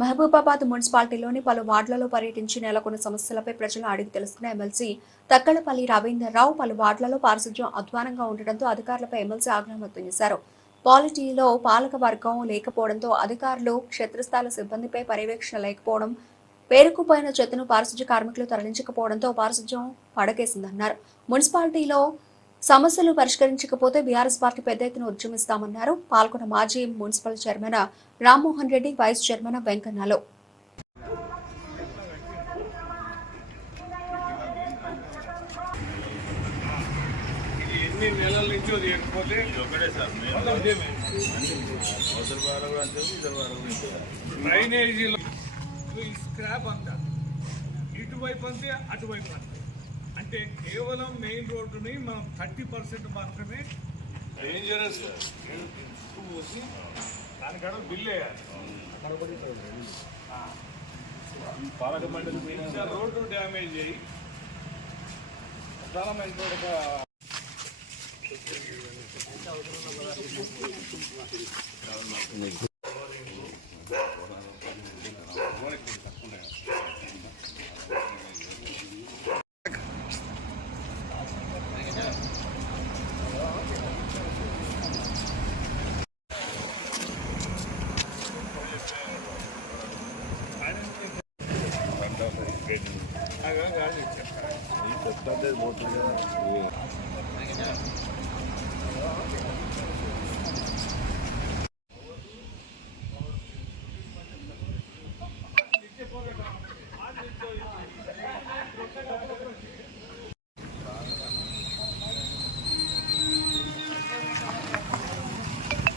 మహబూబాబాద్ మున్సిపాలిటీలోని పలు వార్డులలో పర్యటించి నెలకొన్న సమస్యలపై ప్రజలు అడిగి తెలుసుకున్న ఎమ్మెల్సీ తక్కలపల్లి రవీందర్రావు పలు వార్డులలో పారిశుధ్యం అధ్వానంగా ఉండటంతో అధికారులపై ఎమ్మెల్సీ ఆగ్రహం వ్యక్తం చేశారు. పాలిటీలో పాలక వర్గం లేకపోవడంతో అధికారులు క్షేత్రస్థాయి సిబ్బందిపై పర్యవేక్షణ లేకపోవడం, పేరుకుపోయిన చెత్తను పారిశుధ్య కార్మికులు తరలించకపోవడంతో పారిశుధ్యం పడకేసిందన్నారు. మున్సిపాలిటీలో సమస్యలు పరిష్కరించకపోతే బీఆర్ఎస్ పార్టీ పెద్ద ఎత్తున ఉద్యమిస్తామన్నారు. పాల్గొన్న మాజీ municipal chairman Rammohan Reddy, vice chairman వెంకన్నలు. ఇటువైపు అంతే అటువైపు అంతే అంటే కేవలం మెయిన్ రోడ్డుని మనం 30% మాత్రమే డేంజరస్ పోసి దానికాడ బిల్ వేయాలి. పాలక మండలి రోడ్డు డ్యామేజ్ అయ్యి ప్రధానమైన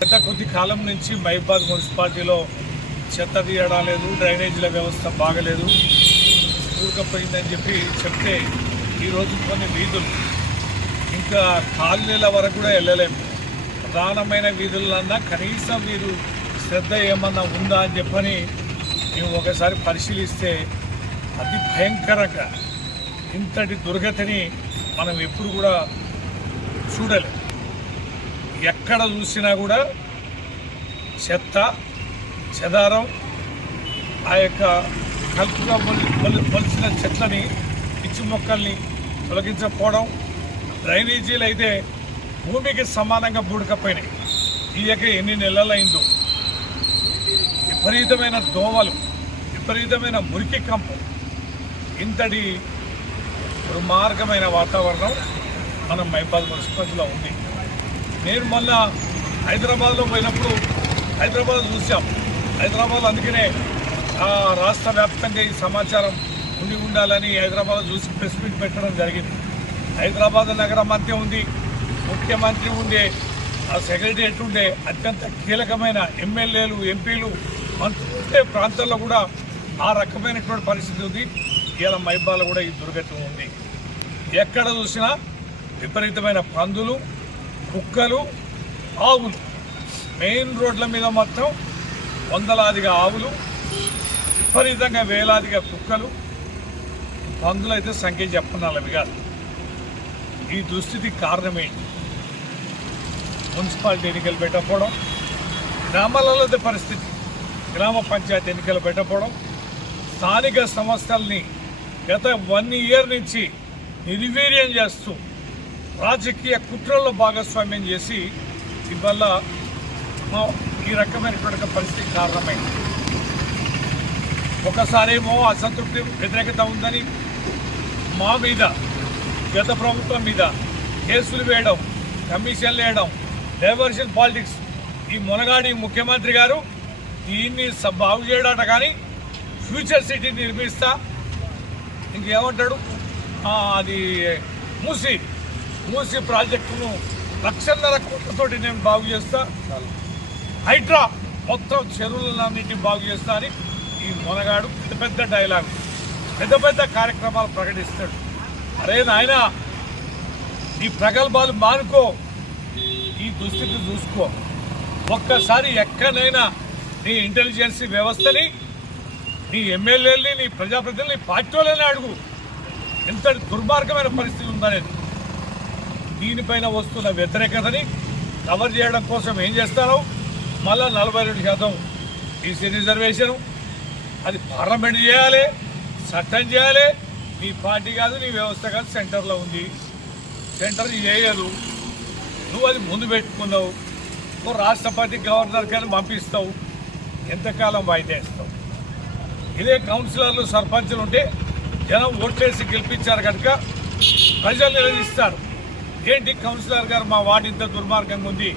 గత కొద్ది కాలం నుంచి మహబూబాబాద్ మున్సిపాలిటీలో చెత్త తీయడం లేదు, డ్రైనేజీల వ్యవస్థ బాగలేదు, కూరుకపోయిందని చెప్తే ఈరోజు కొన్ని వీధులు ఇంకా కాలనీల వరకు కూడా వెళ్ళలేము. ప్రధానమైన వీధులన్నా కనీసం మీరు శ్రద్ధ ఏమన్నా ఉందా అని చెప్పని మేము ఒకసారి పరిశీలిస్తే అతి భయంకరంగా ఇంతటి దుర్గతిని మనం ఎప్పుడు కూడా చూడలేము. ఎక్కడ చూసినా కూడా చెత్త చెదారం, ఆ యొక్క కలుపుగా మొలిచిన చెట్లని, పిచ్చి మొక్కల్ని తొలగించకపోవడం, డ్రైనేజీలు అయితే భూమికి సమానంగా బూడకపోయినాయి. ఈయక ఎన్ని నెలలైందో విపరీతమైన దోమలు, విపరీతమైన మురికి కంపు, ఇంతటి దుర్మార్గమైన వాతావరణం మనం మహబూబాబాద్ మున్సిపాలిటీలో ఉంది. నేను మొన్న హైదరాబాద్లో పోయినప్పుడు హైదరాబాద్ చూసాం. హైదరాబాద్ అందుకనే రాష్ట్ర వ్యాప్తంగా ఈ సమాచారం ఉండాలని హైదరాబాద్ చూసి ప్రెస్ మీట్ పెట్టడం జరిగింది. హైదరాబాద్ నగరం అంతే ఉంది, ముఖ్యమంత్రి ఉండే ఆ సెక్రటరియట్ ఉండే అత్యంత కీలకమైన ఎమ్మెల్యేలు, ఎంపీలు, మంత్రులు ఉండే ప్రాంతాల్లో కూడా ఆ రకమైనటువంటి పరిస్థితి ఉంది. ఇలా మహబూబాబాద్లో కూడా ఈ దుర్గతి ఉంది. ఎక్కడ చూసినా విపరీతమైన పందులు, కుక్కలు, ఆవులు, మెయిన్ రోడ్ల మీద మొత్తం వందలాదిగా ఆవులు, విపరీతంగా వేలాదిగా కుక్కలు, పందులు అయితే సంఖ్య చెప్పనాలవి కాదు. ఈ దుస్థితికి కారణమేంటి? మున్సిపాలిటీ ఎన్నికలు పెట్టకపోవడం, గ్రామాలలో పరిస్థితి, గ్రామ పంచాయతీ ఎన్నికలు పెట్టకపోవడం, స్థానిక సంస్థల్ని గత 1 year నుంచి నిర్వీర్యం చేస్తూ రాజకీయ కుట్రల్లో భాగస్వామ్యం చేసి ఇవల్ల ఈ రకమైనటువంటి పరిస్థితి కారణమైంది. ఒకసారేమో అసంతృప్తి, వ్యతిరేకత ఉందని మా మీద, గత ప్రభుత్వం మీద కేసులు వేయడం, కమిషన్లు వేయడం, డైవర్షన్ పాలిటిక్స్. ఈ మునగాడి ముఖ్యమంత్రి గారు దీన్ని బాగు చేయడాట కానీ ఫ్యూచర్ సిటీ నిర్మిస్తా ఇంకేమంటాడు, అది మూసి ప్రాజెక్టును 1,50,000 కోట్లతోటి నేను బాగు చేస్తా, హైడ్రా మొత్తం చెరువులన్నింటినీ బాగు చేస్తా అని ఈ మునగాడు పెద్ద డైలాగ్, పెద్ద కార్యక్రమాలు ప్రకటిస్తాడు. అరే నాయన, ఈ ప్రగల్భాలు మానుకో, ఈ దుస్థితి చూసుకో. ఒక్కసారి ఎక్కడైనా నీ ఇంటెలిజెన్స్ వ్యవస్థని, నీ ఎమ్మెల్యేలని, నీ ప్రజాప్రతినిధులని, పార్టీలని అడుగు ఎంత దుర్మార్గమైన పరిస్థితి ఉందనేది. దీనిపైన వస్తున్న వ్యతిరేకతని కవర్ చేయడం కోసం ఏం చేస్తారో మళ్ళీ 42% బీసీ రిజర్వేషను, అది పార్లమెంట్ చేయాలి, చట్టం చేయాలి. నీ పార్టీ కాదు, నీ వ్యవస్థ కాదు, సెంటర్లో ఉంది. సెంటర్ చేయదు, నువ్వు అది ముందు పెట్టుకున్నావు. నువ్వు రాష్ట్రపతి గవర్నర్ కానీ పంపిస్తావు, ఎంతకాలం వాయిదా ఇస్తావు? ఇదే కౌన్సిలర్లు సర్పంచులు ఉంటే జనం ఓట్లేసి గెలిపించారు కనుక ప్రజలు నిలదీస్తారు. ఏంటి కౌన్సిలర్ గారు మా వార్డు ఇంత దుర్మార్గంగా ఉంది,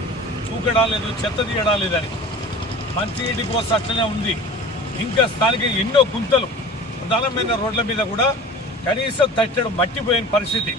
చూకడం లేదు, చెత్త తీయడం లేదని. మంచినీటి కోసం అట్లనే ఉంది. ఇంకా స్థానిక ఎన్నో గుంతలు ప్రధానమైన రోడ్ల మీద కూడా కనీసం తట్టడం మట్టిపోయిన పరిస్థితి.